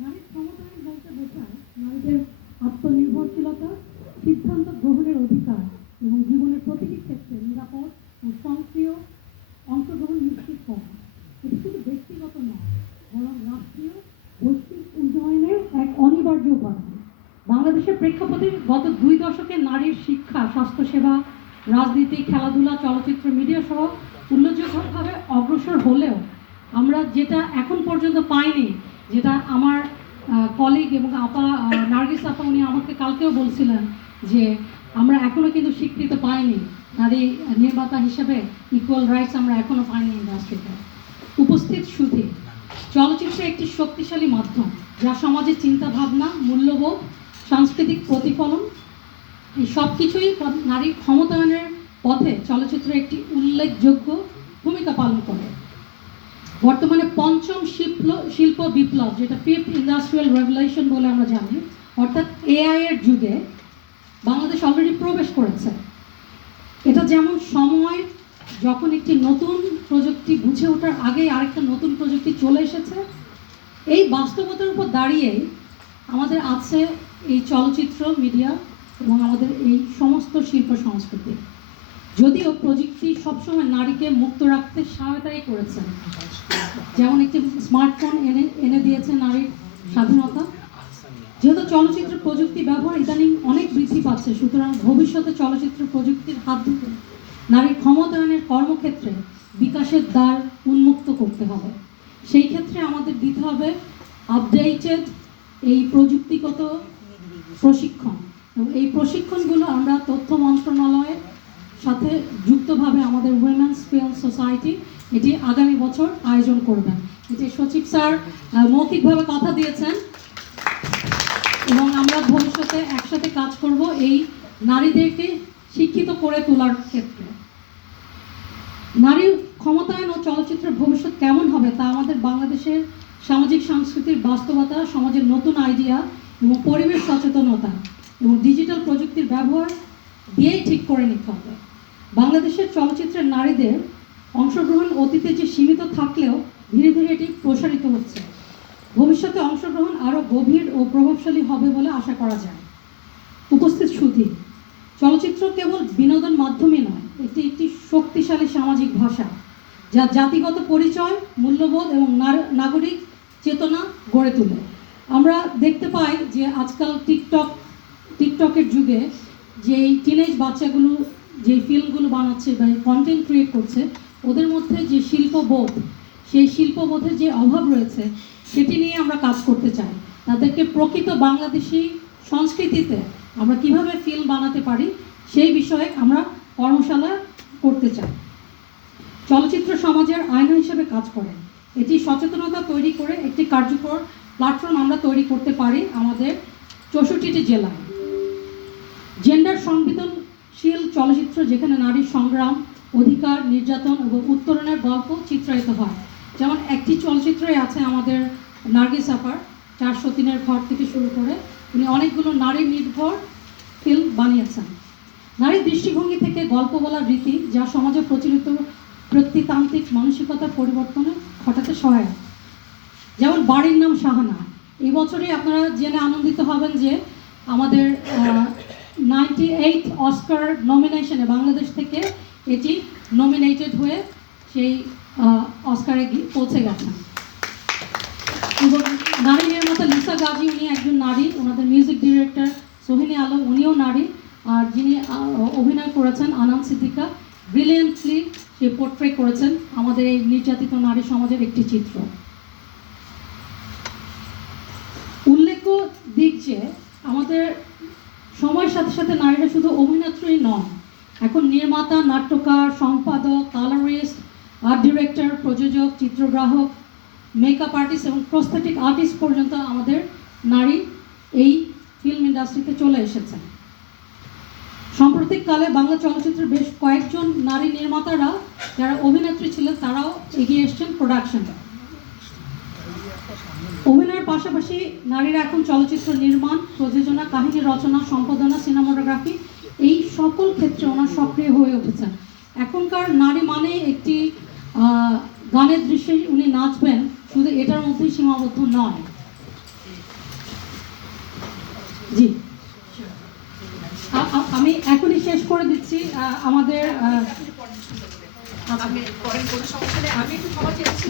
নারীর ক্ষমতায়ন বলতে বোঝায় নারীদের আত্মনির্ভরশীলতা, সিদ্ধান্ত গ্রহণের অধিকার এবং জীবনের প্রতিটি ক্ষেত্রে নিরাপদ ও সক্রিয় অংশগ্রহণ নিশ্চিত করা। এটি শুধু ব্যক্তিগত নয়, বরং রাষ্ট্রীয় বৈশ্বিক উন্নয়নের এক অনিবার্য উপাদান। বাংলাদেশের প্রেক্ষাপটে গত 2 দশকে নারীর শিক্ষা, স্বাস্থ্যসেবা, রাজনীতি, খেলাধুলা, চলচ্চিত্র, মিডিয়া সহ উল্লেখযোগ্যভাবে অগ্রসর হলেও আমরা যেটা এখন পর্যন্ত পাইনি, যেটা আমার কলিগ এবং আপা নার্গিস আপা উনি আমাকে কালকেও বলছিলেন যে আমরা এখনও কিন্তু স্বীকৃতি পাইনি, নারী নির্মাতা হিসেবে ইকুয়াল রাইটস আমরা এখনও পাইনি ইন্ডাস্ট্রিতে। উপস্থিত সুধী, চলচ্চিত্র একটি শক্তিশালী মাধ্যম যা সমাজের চিন্তাভাবনা, মূল্যবোধ, সাংস্কৃতিক প্রতিফলন এই সব কিছুই নারীর ক্ষমতায়নের পথে চলচ্চিত্র একটি উল্লেখযোগ্য ভূমিকা পালন করে। বর্তমানে পঞ্চম শিল্প বিপ্লব, যেটা 5th ইন্ডাস্ট্রিয়াল রেভলিউশন বলে আমরা জানি, অর্থাৎ এআই এর যুগে বাংলাদেশ অলরেডি প্রবেশ করেছে। এটা যেমন সময় যখন একটি নতুন প্রযুক্তি বুঝে ওঠার আগেই আরেকটা নতুন প্রযুক্তি চলে এসেছে, এই বাস্তবতার উপর দাঁড়িয়েই আমাদের আছে এই চলচ্চিত্র, মিডিয়া এবং আমাদের এই সমস্ত শিল্প সংস্কৃতি। যদিও প্রযুক্তি সবসময় নারীকে মুক্ত রাখতে সহায়তাই করেছে, যেমন একটি স্মার্টফোন এনে দিয়েছে নারীর স্বাধীনতা। যেহেতু চলচ্চিত্র প্রযুক্তি ব্যবহার ইদানিং অনেক বৃদ্ধি পাচ্ছে, সুতরাং ভবিষ্যতে চলচ্চিত্র প্রযুক্তির হাত ধরে নারীর ক্ষমতায়নের কর্মক্ষেত্রে বিকাশের দ্বার উন্মুক্ত করতে হবে। সেই ক্ষেত্রে আমাদের দিতে হবে আপডেটেড এই প্রযুক্তিগত প্রশিক্ষণ, এবং এই প্রশিক্ষণগুলো আমরা তথ্য মন্ত্রণালয়ের সাথে যুক্তভাবে আমাদের উইমেন্স ফিল্ম সোসাইটি এটি আগামী বছর আয়োজন করবেন। এটি সচিব স্যার মৌখিকভাবে কথা দিয়েছেন এবং আমরা ভবিষ্যতে একসাথে কাজ করব এই নারীদেরকে শিক্ষিত করে তোলার ক্ষেত্রে। নারীর ক্ষমতায়ন ও চলচ্চিত্রের ভবিষ্যৎ কেমন হবে তা আমাদের বাংলাদেশের সামাজিক সাংস্কৃতিক বাস্তবতা, সমাজের নতুন আইডিয়া এবং পরিবেশ সচেতনতা এবং ডিজিটাল প্রযুক্তির ব্যবহার দিয়েই ঠিক করে নিতে হবে। বাংলাদেশের চলচ্চিত্রের নারীদের অংশগ্রহণ অতীতে যে সীমিত থাকলেও ধীরে ধীরে এটি প্রসারিত হচ্ছে। ভবিষ্যতে অংশগ্রহণ আরও গভীর ও প্রভাবশালী হবে বলে আশা করা যায়। উপস্থিত সুধী, চলচ্চিত্র কেবল বিনোদন মাধ্যমে নয়, এটি একটি শক্তিশালী সামাজিক ভাষা যা জাতিগত পরিচয়, মূল্যবোধ এবং নাগরিক চেতনা গড়ে তোলে। আমরা দেখতে পাই যে আজকাল টিকটকের যুগে যেই টিনেজ বাচ্চাগুলো যে ফিল্মগুলো বানাচ্ছে বা কন্টেন্ট ক্রিয়েট করছে, ওদের মধ্যে যে শিল্পবোধ, সেই শিল্পবোধের যে অভাব রয়েছে সেটি নিয়ে আমরা কাজ করতে চাই। তাদেরকে প্রকৃত বাংলাদেশি সংস্কৃতিতে আমরা কিভাবে ফিল্ম বানাতে পারি সেই বিষয়ে আমরা কর্মশালা করতে চাই। চলচ্চিত্র সমাজের আয়না হিসেবে কাজ করে, এটি সচেতনতা তৈরি করে একটি কার্যকর প্ল্যাটফর্ম আমরা তৈরি করতে পারি আমাদের 64টি জেলায়। জেন্ডার সংবেদনশীল চলচ্চিত্র যেখানে নারীর সংগ্রাম, অধিকার, নির্যাতন এবং উত্তরণের গল্প চিত্রায়িত হয়। যেমন একটি চলচ্চিত্রই আছে আমাদের নার্গিস আপার, 403 ঘর থেকে শুরু করে উনি অনেকগুলো নারী নির্ভর ফিল্ম বানিয়েছেন। নারীর দৃষ্টিভঙ্গি থেকে গল্প বলার রীতি যা সমাজে প্রচলিত প্রত্যাতান্ত্রিক মানসিকতার পরিবর্তনে ঘটাতে সহায়ক। যেমন বাড়ির নাম শাহানা, এই বছরই আপনারা জেনে আনন্দিত হবেন যে আমাদের 98 অস্কার নমিনেশনে বাংলাদেশ থেকে এটি নমিনেটেড হয়ে সেই অস্কারে পৌঁছে গেছেন। এবং নারী নির্মাতা লিসা গাজী, উনি একজন নারী, ওনাদের মিউজিক ডিরেক্টর সোহিনী আলম, উনিও নারী, আর যিনি অভিনয় করেছেন আনান সিদ্দিকা, ব্রিলিয়েন্টলি সে পোর্ট্রে করেছেন আমাদের এই নির্যাতিত নারী সমাজের একটি চিত্র। যে আমাদের সময়ের সাথে সাথে নারীরা শুধু অভিনেত্রী নন, এখন নির্মাতা, নাট্যকার, সম্পাদক, কালারিস্ট, আর্ট ডিরেক্টর, প্রযোজক, চিত্রগ্রাহক, মেকআপ আর্টিস্ট এবং প্রস্থেটিক আর্টিস্ট পর্যন্ত আমাদের নারী এই ফিল্ম ইন্ডাস্ট্রিতে চলে এসেছেন। সাম্প্রতিককালে বাংলা চলচ্চিত্রের বেশ কয়েকজন নারী নির্মাতারা যারা অভিনেত্রী ছিলেন তারাও এগিয়ে এসেছেন প্রোডাকশনে। অভিনয়ের পাশাপাশি নারীরা এখন চলচ্চিত্র নির্মাণ, প্রযোজনা, কাহিনী রচনা, সম্পাদনা, সিনেমাটোগ্রাফি এই সকল ক্ষেত্রে ওনার সক্রিয় হয়ে উঠেছেন। এখনকার নারী মানে একটি গানের দৃশ্যে উনি নাচবেন, শুধু এটার মধ্যেই সীমাবদ্ধ নয়। জি, আমি এখনই শেষ করে দিচ্ছি আমাদের আমি করেন কোনো সমস্যা নেই, আমি একটু ক্ষমা চেয়েছি।